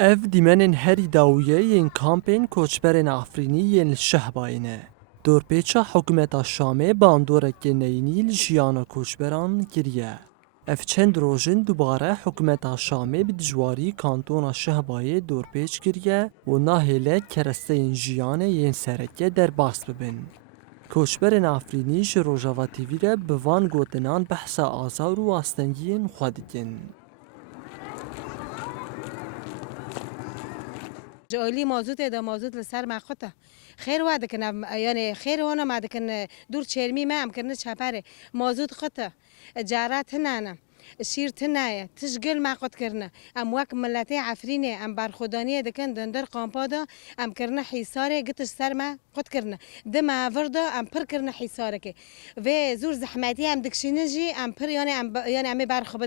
اف دیمنن هری داویه ین کامپین کوچبرن افرینی ین شهباینه. دورپیچا حکومت شامه باندورک نینی لجیانا کوچبران گریه. اف چند روزن دوباره حکومت شامه بدجواری کانتون شهبایه دورپیچ گریه و ناهله کرسته ین جیانه ین سرکه در باس ببن. کوچبرن افرینی جروجاوا تیوی را بوان گوتنان بحث آزار و آستنگین خودگین. جالی مازوت دا مازوت لسر مخوته خیر واده کنه یعنی خیر وانا ما دکن دور چرمی ما هم کنه چپره مازوت خطه جارات نه شیر تنایه تشغل معقد کرنه ام وک ملتی عفرینه ام برخودانیه دکن دندر قامپادا ام کرنه حیساره گتش سر ما قد کرنه دم وردا ام پر کرنه حیساره که و زور زحمتی ام دکشینجی ام پر یعنی ام برخو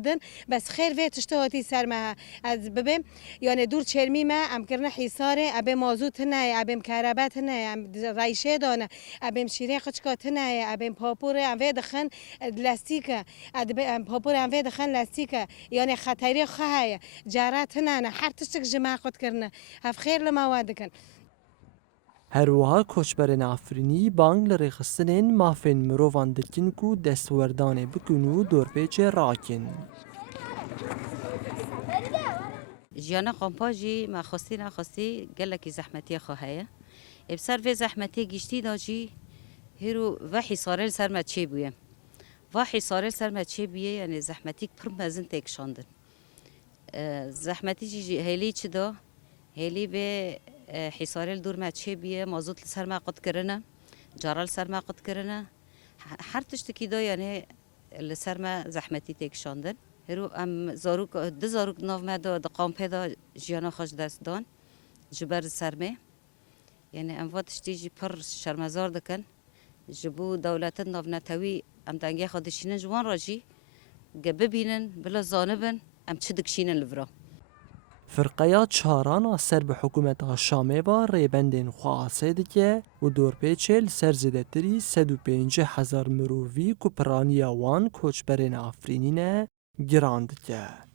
بس خیر و تشتهاتی سر ما از ببین یعنی دور چرمی ما ام کرنه حیساره ابی مازوت نه ابی کاربات نه ام رایشه دانه ابی شیره قچکات نه ابی پاپوره ام و دخن لاستیکه ام پاپوره ام و دخن لاستیکه یعنی خطری خواهی جارات نه هر تشک جماع قد کرنه هف خیر لمواد کن هروها کوچبرن افرینی بانگ لرخصنین مافین مروان دکن کو دستوردانه بکنو دورپیچ راکن. جیانا قمپاجی ما خواستی نخواستی گله کی زحمتی خواهیه ابسر و زحمتی گشتی داجی هیرو وحی صارل سر ما چی بویم وحی صارل سر ما چی بیه یعنی زحمتی پر مزن تکشاندن زحمتی جی هلی چی دا هلی به حصارل دور ما چی بیه مازوت سر ما قد کرنه جارال سر ما قد کرنه هر تشتکی دا یعنی لسر ما زحمتی تکشاندن هرو ام زاروک زاروک ناو مدا دقام پیدا جیانا خوش دست دان جبر سرمه یعنی ام واتش تیجی پر شرمزار دکن جبو دولت ناو نتوی ام دنگه خودشینن جوان راجی ببینن بلا زانبن ام چه دکشینن لورا فرقیا چاران سر به حکومت شامه با ریبندین خواسته دیگه و دورپیچل سرزده تری 150,000 مروی کپرانی وان کوچبرن افرینینه گراند که.